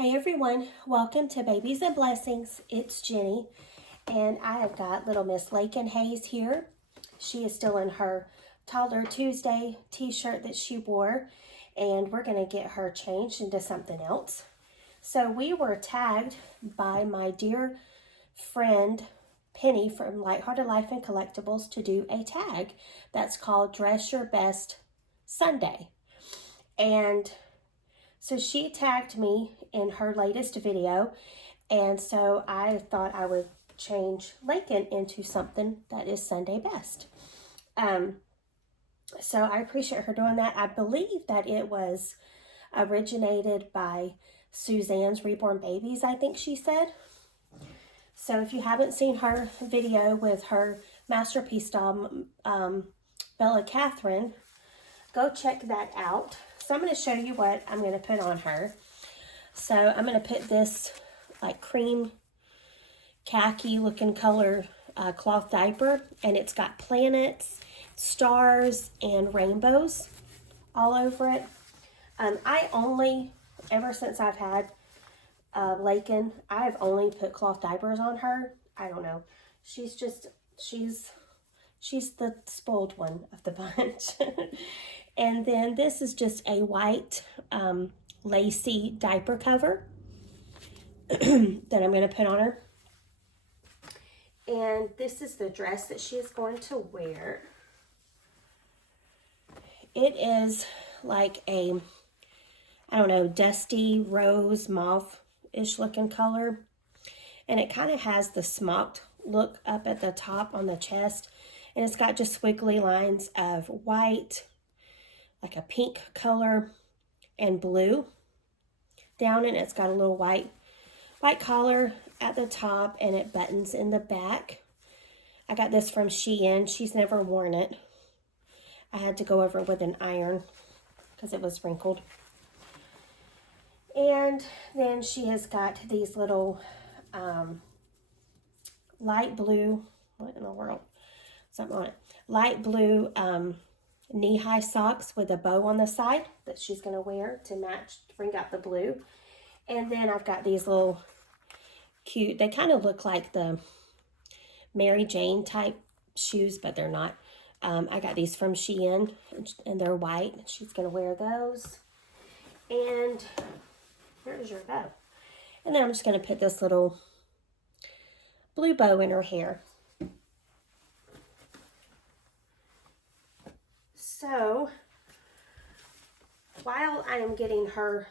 Hey everyone, welcome to Babies and Blessings. It's Jenny, and I have got little Miss Lakin Hayes here. She is still in her Toddler Tuesday t-shirt that she wore, and we're going to get her changed into something else. So we were tagged by my dear friend Penny from Lighthearted Life and Collectibles to do a tag that's called Dress Your Best Sunday. And so she tagged me in her latest video, and so I thought I would change Lakin into something that is Sunday best. So I appreciate her doing that. I believe that it was originated by Suzanne's Reborn Babies, I think she said. So if you haven't seen her video with her masterpiece doll, Bella Catherine, go check that out. So I'm going to show you what I'm going to put on her. So I'm going to put this like cream khaki looking color cloth diaper, and it's got planets, stars, and rainbows all over it. I only, ever since I've had Lakin, I've only put cloth diapers on her. I don't know. She's the spoiled one of the bunch. And then this is just a white lacy diaper cover that I'm going to put on her. And this is the dress that she is going to wear. It is like a, I don't know, dusty rose mauve-ish looking color. And it kind of has the smocked look up at the top on the chest. And it's got just squiggly lines of white, like a pink color, and blue down, and it's got a little white collar at the top, and it buttons in the back. I got this from Shein. She's never worn it. I had to go over it with an iron because it was wrinkled. And then she has got these little light blue, what in the world? Something on it. Light blue knee-high socks with a bow on the side that she's going to wear to match, to bring out the blue. And then I've got these little cute, they kind of look like the Mary Jane type shoes, but they're not. I got these from Shein, and they're white. She's going to wear those. And here's your bow. And then I'm just going to put this little blue bow in her hair. So, while I am getting her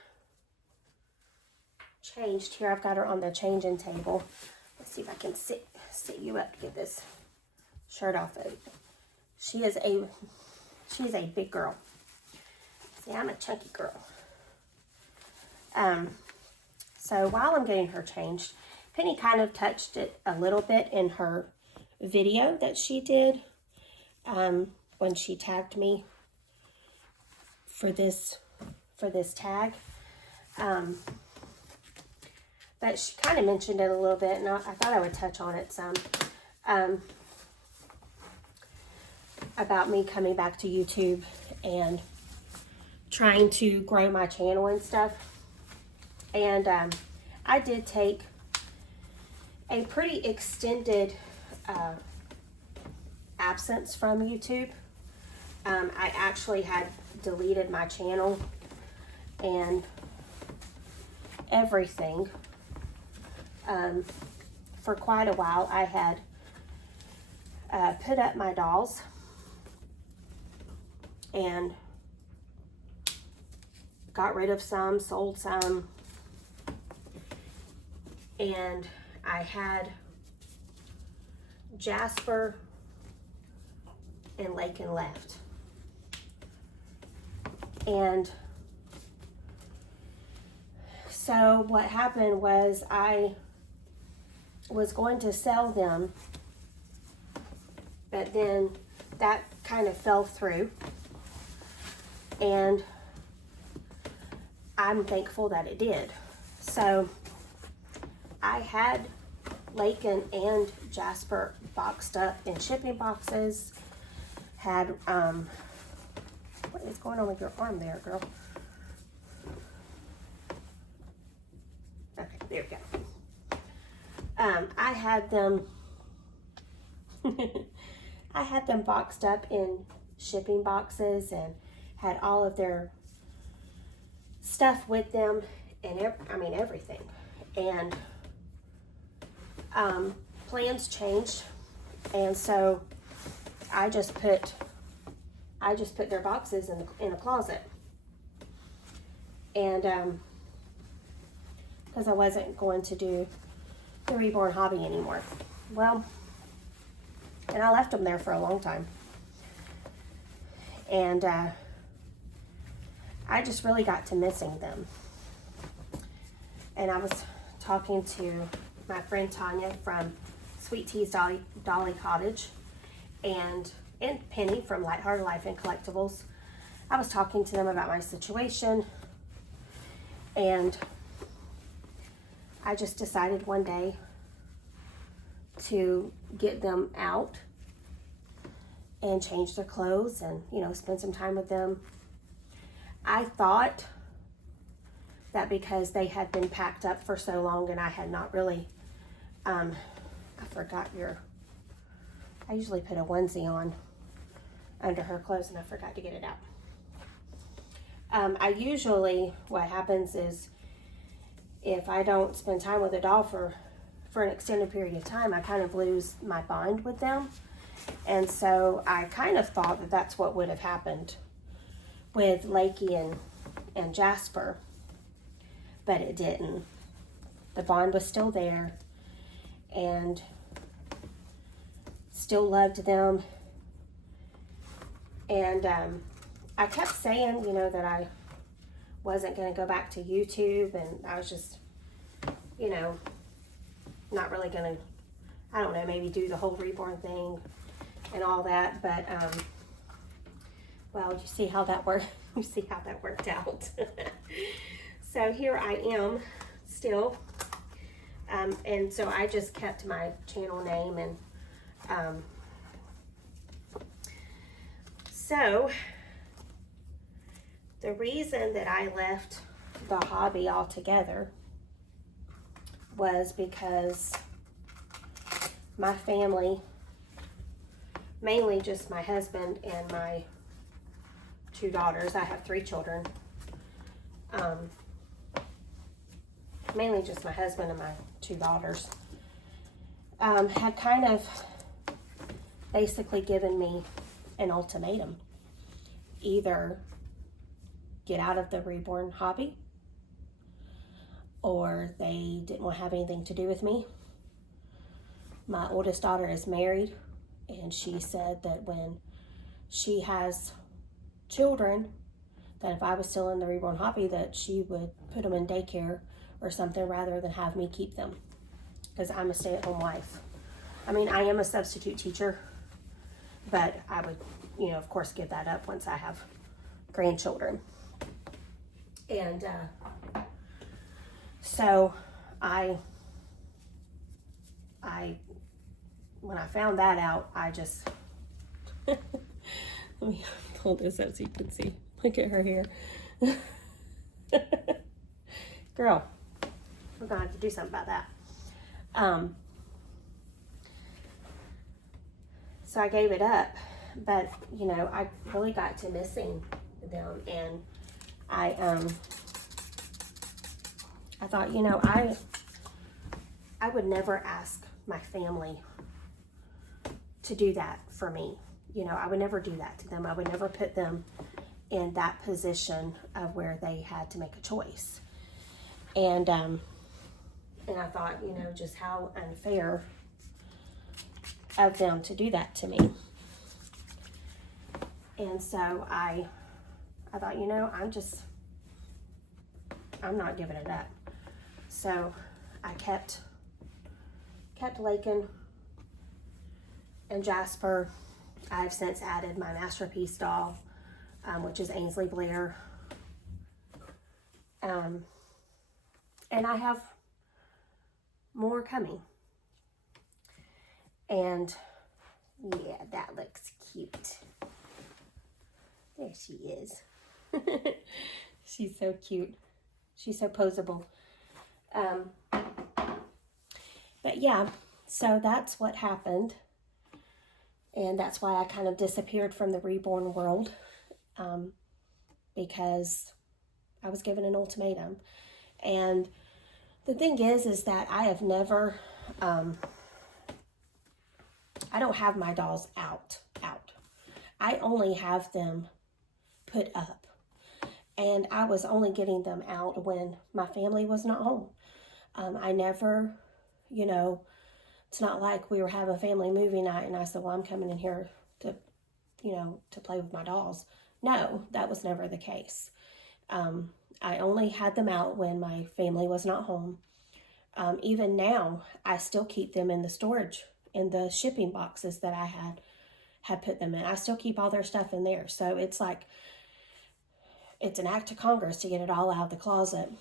changed here, I've got her on the changing table. Let's see if I can sit you up to get this shirt off of. She's a big girl. See, I'm a chunky girl. So while I'm getting her changed, Penny kind of touched it a little bit in her video that she did. When she tagged me for this tag. But she kind of mentioned it a little bit, and I thought I would touch on it some. About me coming back to YouTube and trying to grow my channel and stuff. And I did take a pretty extended absence from YouTube. I actually had deleted my channel and everything. For quite a while, I had put up my dolls and got rid of some, sold some, and I had Jasper and Lakin left. And so what happened was I was going to sell them, but then that kind of fell through, and I'm thankful that it did. So I had Lakin and Jasper boxed up in shipping boxes. Had what is going on with your arm there, girl? There we go. I had them, I had them boxed up in shipping boxes and had all of their stuff with them and everything. And plans changed, and so I just put their boxes in a closet. And because I wasn't going to do the reborn hobby anymore. Well, and I left them there for a long time. And I just really got to missing them. And I was talking to my friend Tanya from Sweet Tea's Dolly Cottage and Penny from Lighthearted Life and Collectibles. I was talking to them about my situation, and I just decided one day to get them out and change their clothes and, you know, spend some time with them. I thought that because they had been packed up for so long and I had not really, I usually put a onesie on under her clothes and I forgot to get it out. What happens is if I don't spend time with a doll for an extended period of time, I kind of lose my bond with them. And so I kind of thought that that's what would have happened with Lakey and Jasper, but it didn't. The bond was still there and still loved them. And I kept saying, you know, that I wasn't going to go back to YouTube, and I was just, you know, not really going to, I don't know, maybe do the whole reborn thing and all that. But well, you see how that worked. You see how that worked out. So here I am still, and so I just kept my channel name, and so the reason that I left the hobby altogether was because my family, mainly just my husband and my 2 daughters, I have 3 children, mainly just my husband and my 2 daughters, had kind of basically given me an ultimatum. Either get out of the reborn hobby, or they didn't want to have anything to do with me. My oldest daughter is married, and she said that when she has children, that if I was still in the reborn hobby, that she would put them in daycare or something rather than have me keep them, because I'm a stay-at-home wife. I mean, I am a substitute teacher, but I would, you know, of course, give that up once I have grandchildren. And so when I found that out, I just, let me hold this up so you can see. Look at her hair. Girl, we're gonna have to do something about that. So I gave it up, but you know, I really got to missing them, and I thought, you know, I would never ask my family to do that for me. You know, I would never do that to them. I would never put them in that position of where they had to make a choice. And I thought, you know, just how unfair of them to do that to me. And so I thought, you know, I'm not giving it up. So I kept Lakin and Jasper. I've since added my Masterpiece doll, which is Ainsley Blair. And I have more coming. And yeah, that looks cute. There she is. She's so cute. She's so poseable. But yeah, so that's what happened. And that's why I kind of disappeared from the reborn world, because I was given an ultimatum. And the thing is that I have never, I don't have my dolls out. I only have them put up. And I was only getting them out when my family was not home. I never, it's not like we were having a family movie night and I said, well, I'm coming in here to, to play with my dolls. No, that was never the case. I only had them out when my family was not home. Even now, I still keep them in the storage, in the shipping boxes that I had put them in. I still keep all their stuff in there. So it's like, it's an act of Congress to get it all out of the closet.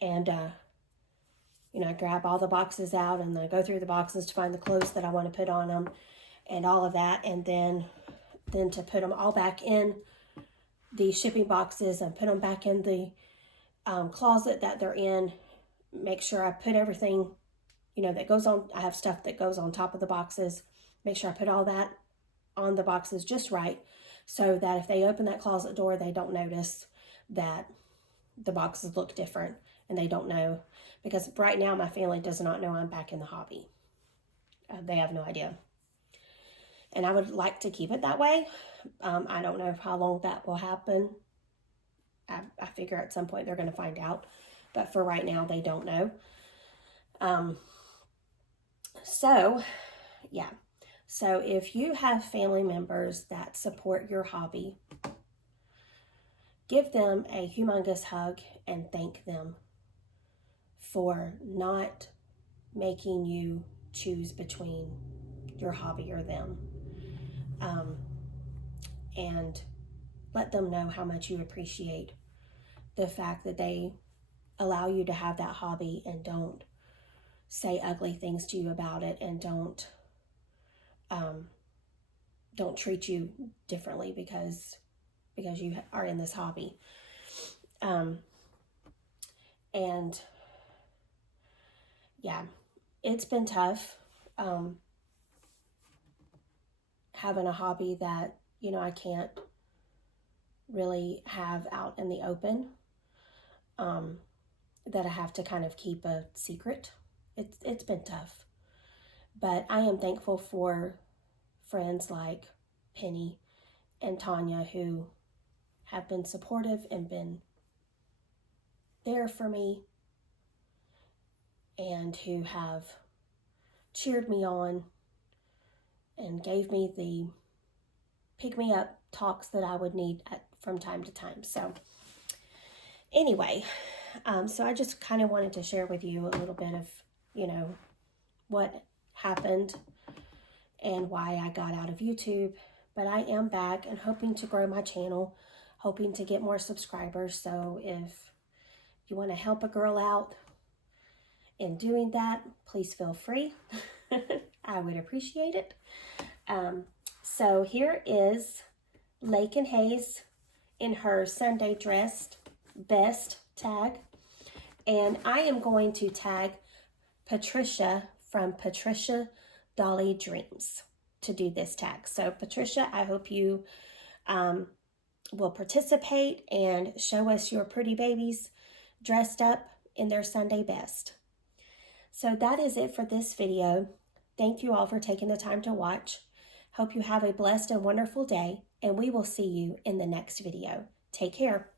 And, I grab all the boxes out and I go through the boxes to find the clothes that I want to put on them and all of that. And then to put them all back in the shipping boxes and put them back in the closet that they're in. Make sure I put everything, that goes on. I have stuff that goes on top of the boxes. Make sure I put all that on the boxes just right so that if they open that closet door, they don't notice that the boxes look different and they don't know. Because right now my family does not know I'm back in the hobby. They have no idea. And I would like to keep it that way. I don't know how long that will happen. I figure at some point they're going to find out. But for right now, they don't know. So if you have family members that support your hobby, give them a humongous hug and thank them for not making you choose between your hobby or them. And let them know how much you appreciate the fact that they allow you to have that hobby and don't say ugly things to you about it and don't treat you differently because you are in this hobby. And yeah, it's been tough having a hobby that, I can't really have out in the open, that I have to kind of keep a secret. It's been tough. But I am thankful for friends like Penny and Tanya who have been supportive and been there for me and who have cheered me on and gave me the pick-me-up talks that I would need from time to time. So anyway, so I just kind of wanted to share with you a little bit of, what happened and why I got out of YouTube. But I am back and hoping to grow my channel, hoping to get more subscribers. So if you want to help a girl out in doing that, please feel free. I would appreciate it. So here is Lakin Hayes in her Sunday dressed best tag. And I am going to tag Patricia from Patricia Dolly Dreams to do this tag. So Patricia, I hope you will participate and show us your pretty babies dressed up in their Sunday best. So that is it for this video. Thank you all for taking the time to watch. Hope you have a blessed and wonderful day, and we will see you in the next video. Take care.